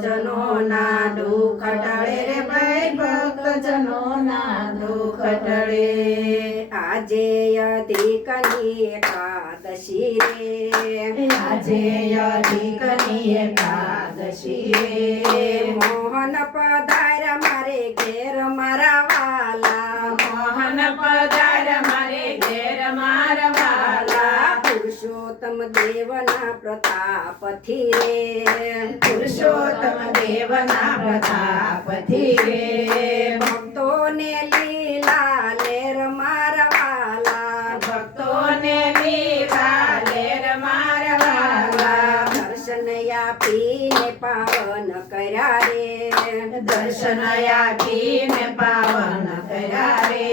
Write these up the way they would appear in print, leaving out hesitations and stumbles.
ભક્તજનોના દુઃખ ટળે રે ભાઈ ભક્તજનોના દુઃખ ટળે આજે અધિકની એકાદશી રે આજે અધિકની એકાદશી રે મોહન પધાર મારે ઘેર મારા વાલા મોહન પધાર મારે ઘેર મારા વાલા પુરુષોત્તમ દેવના પ્રતાપથી રે પુરુષોત્તમ દેવના પ્રતાપથી રે ભક્તોને લીલા લેર મારા વાલા ભક્તોને લીલા લેર મારા વાલા દર્શન આપીને પાવન કર્યા રે દર્શન આપીને પાવન કર્યા રે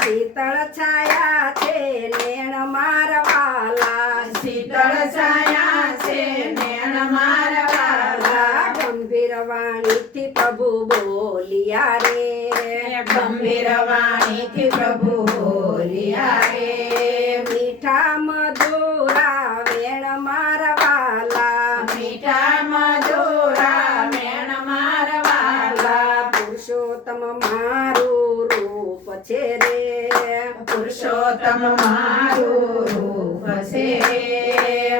શીતળ છાયા છે નેણ મારા વાલા શીતળ છાયા છે નેણ મારા વાલા ગંભીર વાણીથી પ્રભુ બોલિયા રે ગંભીર વાણીથી પ્રભુ બોલ્યા રે મીઠા મધુરા વેણ મારા વાલા મીઠા મધુરા મેણ મારા વાલા પુરુષોત્તમ મારું રૂપ છે રે પુરુષોત્તમ મારું રૂપ છે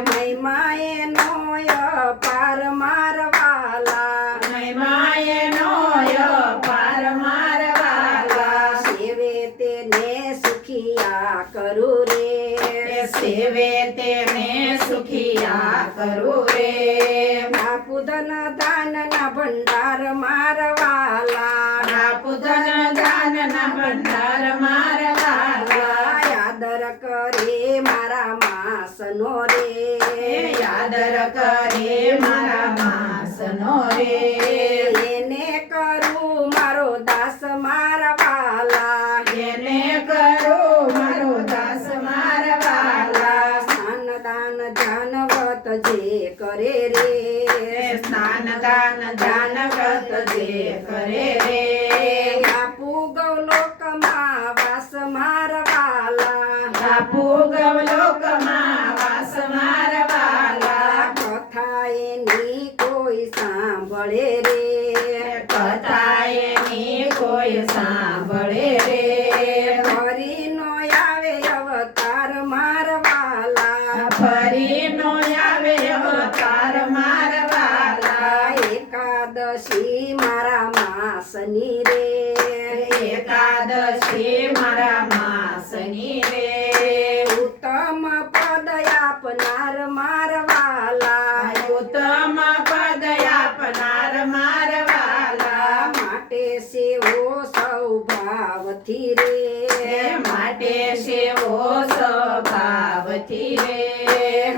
મહિમાએ નોય પાર મારા વાલા મહિમાએ નોય પાર મારા વાલા સેવે તેને સુખિયા કરું રે સેવે તેને સુખિયા કરું રે આપુ ધન દાનના ભંડાર મારા વાલા આપુ ધન દાનના ભંડાર મારા વાલા યાદર કરે મારા માસનો રે યાદ કરે મારા માસનો રે એને કરું મારો દાસ મારા વાલા એને કરું મારો દાસ મારા વાલા સ્નાન દાન જાનવત જે કરે રે સ્નાન દાન દાન વ્રત જે કરે રે આપુ ગૌલોકમાં વાસ મારા વાલા બાપુ ગવલોકમાં વાસ મારા વાલા કથા એની કોઈ સાંભળે રે કથા એની કોઈ સાંભળે રે ફરી નો આવે અવતાર મારા વાલા ફરી નો આવે અવતાર મારા વાલા એકાદશી મારા માસની રે એકાદશી મારા માસની રે ઉત્તમ પદ આપનાર મારા વાલા ઉત્તમ પદ આપનાર મારા વાલા માટે સેવો સૌભાવથી રે માટે સેવો સ્વભાવથી રે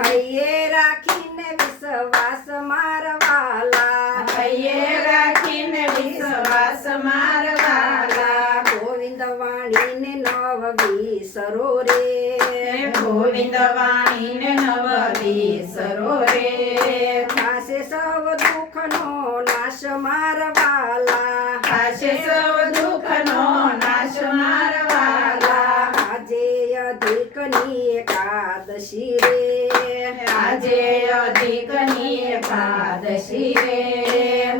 હૈયે રાખીને વિશ્વાસ મારા વાલા હૈયે રાખીને વિશ્વાસ મારા વાલા ગોવિંદ વાણીને નવ વિસરો રે ગોવિંદ વાણીને નવ વિસરો રે થાશે સૌ દુઃખનો નાશ મારા વાલા આશે સૌ દુઃખનો નાશ મારા વાલા આજે અધિકની એકાદશી રે આજે અધિકની એકાદશી રે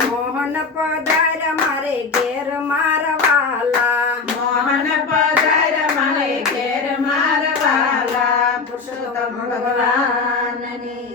મોહન પધાર મારે ઘેર મારા વાલા મોહન પધાર મારે ઘેર મારા વાલા પુરુષોત્તમ ભગવાનની